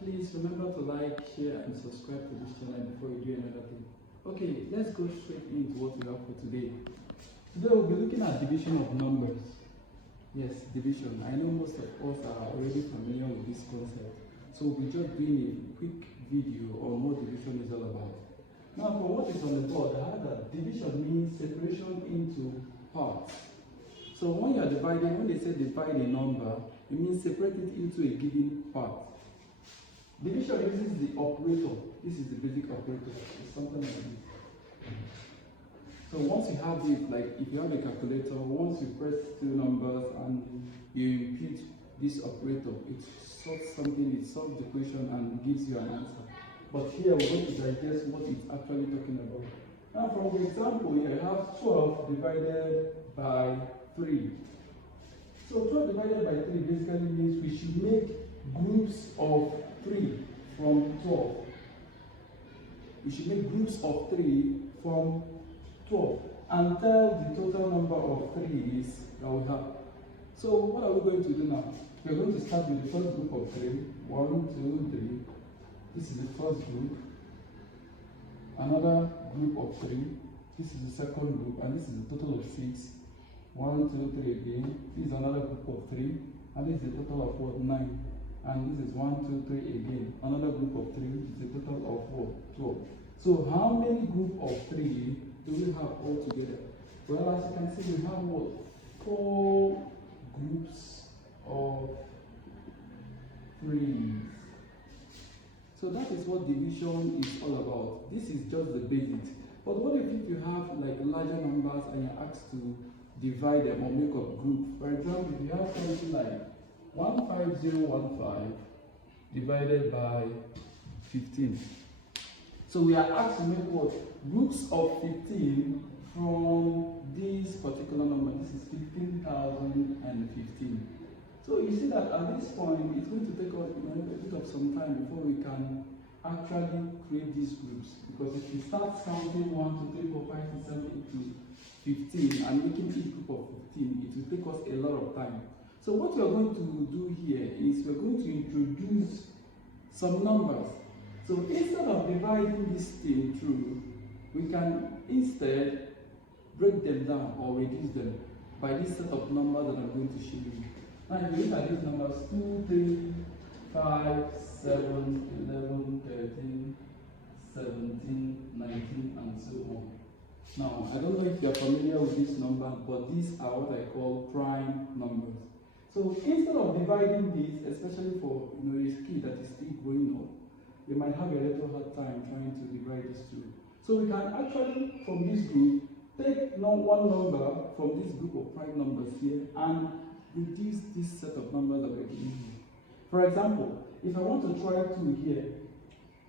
Please remember to like, share, and subscribe to this channel before you do another thing. Okay, let's go straight into what we have for today. Today we'll be looking at division of numbers. Yes, division. I know most of us are already familiar with this concept, so we'll be just doing a quick video on what division is all about. Now, for what is on the board, I heard that division means separation into parts. So when you are dividing, when they say divide a number, it means separate it into a given part. Division uses the operator. This is the basic operator. It's something like this. So once you have it, like if you have a calculator, once you press two numbers and you input this operator, it solves something, it solves the equation and gives you an answer. But here we're going to digest what it's actually talking about. Now for example, here you have 12 divided by 3. So 12 divided by 3 basically means we should make groups of 3 from 12. We should make groups of 3 from 12 and tell the total number of 3 is that we have. So what are we going to do now? We're going to start with the first group of 3. 1, 2, 3. This is the first group. Another group of 3. This is the second group, and this is a total of 6. 1, 2, 3 again. This is another group of 3, and this is a total of what? 9. And this is 1, 2, 3 again. Another group of 3, which is a total of what? 12. So how many group of 3 do we have all together? Well, as you can see, we have what? 4 groups of 3. So that is what division is all about. This is just the basics. But what if you have like larger numbers and you're asked to divide them or make up group? For example, if you have something like 15015 divided by 15. So we are asked to make what? Groups of 15 from this particular number. This is 15,015. So you see that at this point, it's going to take us a bit of some time before we can actually create these groups. Because if you start counting 1, 2, 3, 4, 5, 6, 7, 8 to 15 and making each group of 15, it will take us a lot of time. So what we are going to do here is we're going to introduce some numbers. So instead of dividing this thing through, we can instead break them down or reduce them by this set of numbers that I'm going to show you. Now if you look at these numbers, 2, 3, 5, 7, 11, 13, 17, 19, and so on. Now, I don't know if you are familiar with this number, but these are what I call prime numbers. So instead of dividing these, especially for a kid that is still growing up, they might have a little hard time trying to divide these two. So we can actually, from this group, take one number from this group of prime numbers here and reduce this set of numbers that we're giving here. For example, if I want to try 2 here,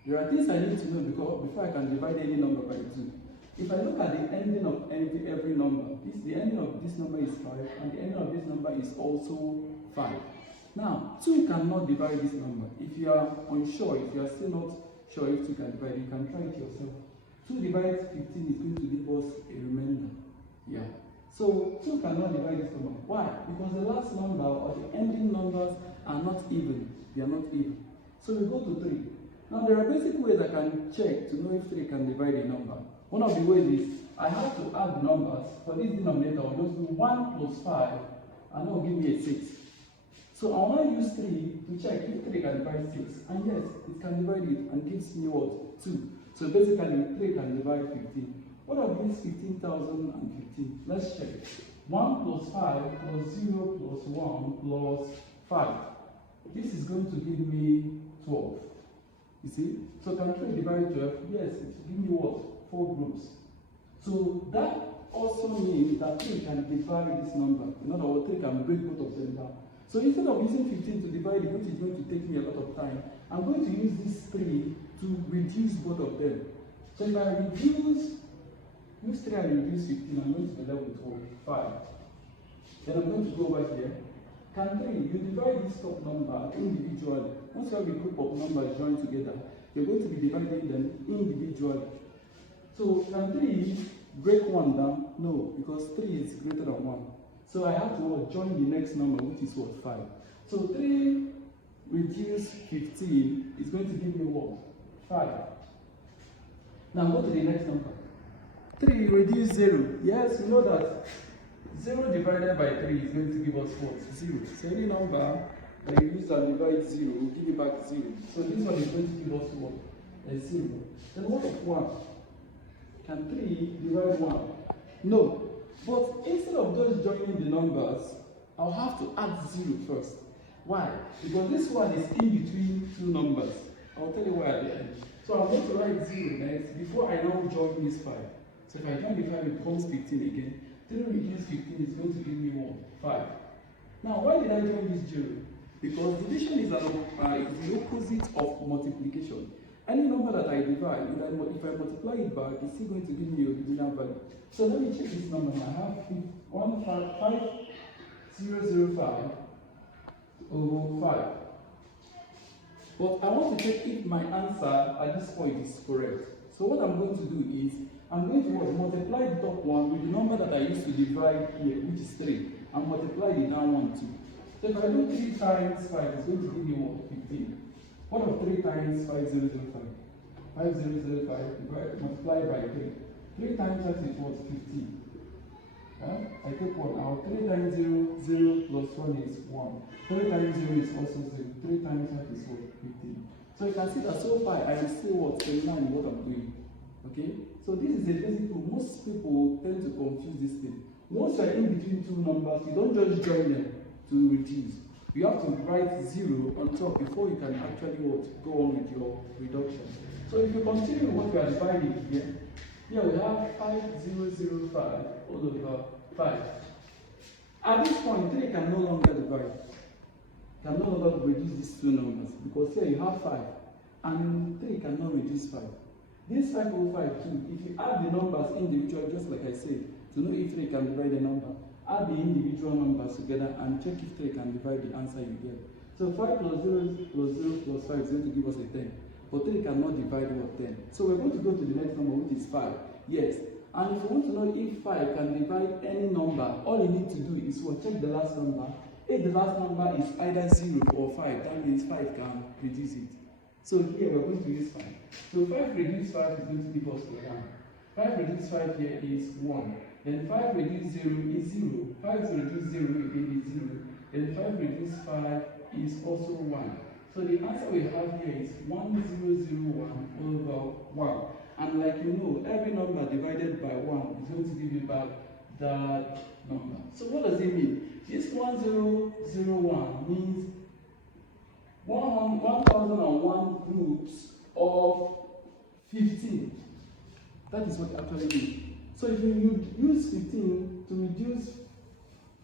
there are things I need to know before I can divide any number by 2. If I look at the ending of every number, the ending of this number is 5, and the ending of this number is also 5. Now, 2 cannot divide this number. If you are unsure, if you are still not sure if 2 can divide, you can try it yourself. 2 divided 15 is going to give us a remainder. Yeah. So 2 cannot divide this number. Why? Because the last number or the ending numbers are not even. They are not even. So we go to 3. Now there are basic ways I can check to know if 3 can divide a number. One of the ways is I have to add the numbers. For this denominator, I'll just do 1 plus 5, and that will give me a 6. So I want to use 3 to check if 3 can divide 6. And yes, it can divide it and gives me what? 2. So basically 3 can divide 15. What are these 15,015? Let's check. 1 plus 5 plus 0 plus 1 plus 5. This is going to give me 12. You see? So can 3 divide 12? Yes, it will give me what? 4 groups. So that also means that 3 can divide this number. In other words, 3 can break both of them down. So instead of using 15 to divide it, which is going to take me a lot of time, I'm going to use this 3 to reduce both of them. So if I use 3 and reduce 15, I'm going to be left with 5. Then I'm going to go over here. Can 3, you divide this top number individually. Once you have a group of numbers joined together, you're going to be dividing them individually. So can 3 break 1 down? No, because 3 is greater than 1. So I have to join the next number, which is what? 5. So 3 reduce 15 is going to give me what? 5. Now go to the next number. 3 reduce 0. Yes, you know that 0 divided by 3 is going to give us what? 0. So any number that you use and divide 0 will give you back 0. So this one is going to give us what? A 0. Then what of 1? Can 3 divide 1? No. But instead of just joining the numbers, I'll have to add 0 first. Why? Because this one is in between two numbers. I'll tell you why at the end. So I'm going to write 0 next before I now join this 5. So if I join the 5, it becomes 15 again. 3 reduce 15 is going to give me what? 5. Now, why did I join this 0? Because division is the opposite of multiplication. Any number that I divide, if I multiply it back, it's still going to give me your original value. So let me check this number. I have 5005 over 5. But I want to check if my answer at this point is correct. So what I'm going to do is, I'm going to multiply the top one with the number that I used to divide here, which is 3, and multiply the down one too. So if I do 3 times 5, it's going to give me what? 15. What of 3 times 5005? 5005 multiplied by 3. 3 times that is what? 15. I take 1 out. 3 times 0, 0 plus 1 is 1. 3 times 0 is also 0. 3 times that is what? 15. So you can see that so far I am still what? 29 in what I'm doing. Okay? So this is a basic rule. Most people tend to confuse this thing. Once you are in between two numbers, you don't just join them to reduce. You have to write 0 on top before you can actually go on with your reduction. So if you continue what we are dividing here, here we have 5005 all over 5. At this point, 3 can no longer divide. Can no longer reduce these two numbers because here you have 5 and 3 cannot reduce 5. This 505 too, if you add the numbers individually, just like I said, to know if 3 can divide the number, add the individual numbers together and check if 3 can divide the answer you get. So 5 plus 0 plus 0 plus 5 is going to give us a 10. But 3 cannot divide what 10. So we're going to go to the next number, which is 5. Yes. And if you want to know if 5 can divide any number, all you need to do is check the last number. If the last number is either 0 or 5, that means 5 can reduce it. So here we're going to use 5. So 5 reduced 5 is going to give us 1. 5 reduced 5 here is 1. Then 5 reduced 0 is 0. 5 reduced 0 again is 0. Then 5 reduced 5 is also 1. So the answer we have here is 1001 over 1. And like you know, every number divided by 1 is going to give you back that number. So what does it mean? This 1001 means 1001 groups of 15. That is what it actually means. So if you use 15 to reduce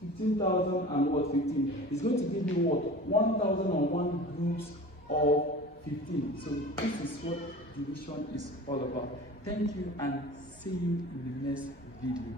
15,000 and what 15, it's going to give you what? 1001 groups of 15. So this is what division is all about. Thank you and see you in the next video.